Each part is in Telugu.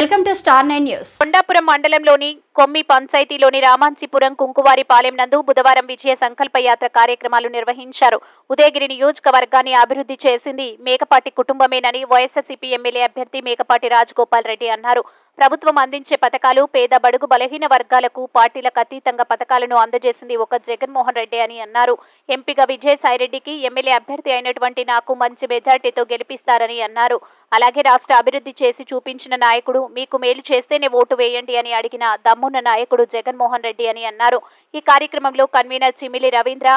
Welcome to star 9 news. Kondapuram మండలంలోని కొమ్మి పంచాయతీలోని రామాంచిపురం కుంకువారిపాలెం నందు బుధవారం విజయ సంకల్ప యాత్ర కార్యక్రమాలు నిర్వహించారు. ఉదయగిరి నియోజకవర్గాన్ని అభివృద్ధి చేసింది మేకపాటి కుటుంబమేనని వైఎస్ఆర్సీపీ ఎమ్మెల్యే అభ్యర్థి మేకపాటి రాజగోపాల్ రెడ్డి అన్నారు. ప్రభుత్వం అందించే పథకాలు పేద బడుగు బలహీన వర్గాలకు పార్టీలకు అతీతంగా పథకాలను అందజేసింది ఒక జగన్మోహన్ రెడ్డి అని అన్నారు. ఎంపీగా విజయసాయిరెడ్డికి ఎమ్మెల్యే అభ్యర్థి అయినటువంటి నాకు మంచి మెజార్టీతో గెలిపిస్తారని అన్నారు. అలాగే రాష్ట్ర అభివృద్ధి చేసి చూపించిన నాయకుడు, మీకు మేలు చేస్తేనే ఓటు వేయండి అని అడిగిన దమ్మున్న నాయకుడు జగన్మోహన్ రెడ్డి అని అన్నారు. ఈ కార్యక్రమంలో కన్వీనర్ చిమిలి రవీంద్ర,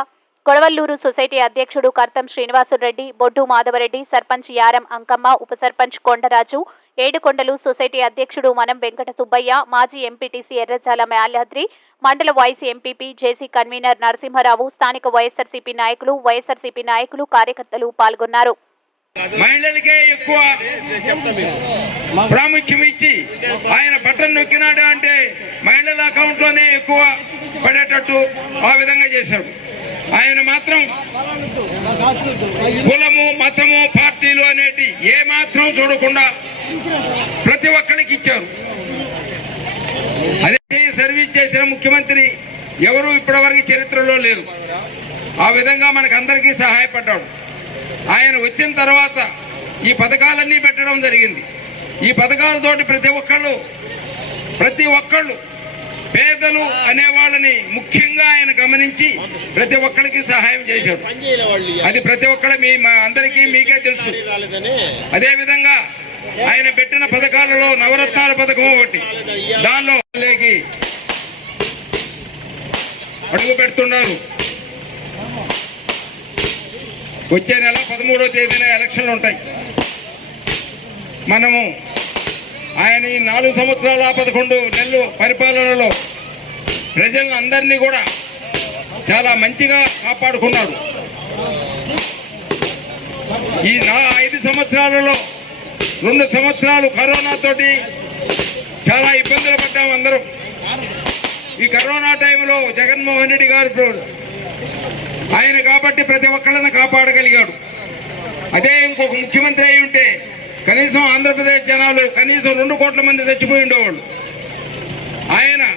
కొడవల్లూరు సొసైటీ అధ్యక్షుడు కర్తం శ్రీనివాసురెడ్డి, బొడ్డు మాధవరెడ్డి, సర్పంచ్ యారం అంకమ్మ, ఉప సర్పంచ్ కొండరాజు, ఏడుకొండలు సొసైటీ అధ్యక్షుడు మనం వెంకట సుబ్బయ్య, మాజీ ఎంపీటీసీ ఎర్రజాల మాల్యాద్రి, మండల వైస్ ఎంపీపీ జేసీ కన్వీనర్ నరసింహారావు, స్థానిక వైఎస్ఆర్సీపీ నాయకులు, కార్యకర్తలు పాల్గొన్నారు. మహిళలకే ఎక్కువ ప్రాముఖ్యం ఇచ్చి ఆయన బటన్ నొక్కినాడు అంటే మహిళల అకౌంట్ లోనే ఎక్కువ పడేటట్టు ఆ విధంగా చేశాడు. ఆయన మాత్రం కులము, మతము, పార్టీలు అనేటి ఏ మాత్రం చూడకుండా ప్రతి ఒక్కరికి ఇచ్చారు. అదే సర్వీస్ చేసిన ముఖ్యమంత్రి ఎవరు ఇప్పటివరకు చరిత్రలో లేరు. ఆ విధంగా మనకందరికీ సహాయపడ్డాడు. ఆయన వచ్చిన తర్వాత ఈ పథకాలన్నీ పెట్టడం జరిగింది. ఈ పథకాలతోటి ప్రతి ఒక్కళ్ళు పేదలు అనేవాళ్ళని ముఖ్యంగా ఆయన గమనించి ప్రతి ఒక్కరికి సహాయం చేశాడు. అది ప్రతి ఒక్కళ్ళ అందరికీ మీకే తెలుసు. అదేవిధంగా ఆయన పెట్టిన పథకాలలో నవరత్నాల పథకం ఒకటి, దానిలో అడుగు పెడుతున్నారు. వచ్చే నెల 13వ తేదీన ఎలక్షన్లు ఉంటాయి. మనము ఆయన 4 సంవత్సరాల 11 నెలలు పరిపాలనలో ప్రజలను అందరినీ కూడా చాలా మంచిగా కాపాడుకున్నాడు. ఈ 5 సంవత్సరాలలో 2 సంవత్సరాలు కరోనాతోటి చాలా ఇబ్బందులు పడ్డాం అందరం. ఈ కరోనా టైంలో జగన్మోహన్ రెడ్డి గారు ఆయన కాబట్టి ప్రతి ఒక్కళ్ళని కాపాడగలిగాడు. అదే ఇంకొక ముఖ్యమంత్రి అయి ఉంటే కనీసం ఆంధ్రప్రదేశ్ జనాలు కనీసం 2 కోట్ల మంది చచ్చిపోయి ఉండేవాళ్ళు. ఆయన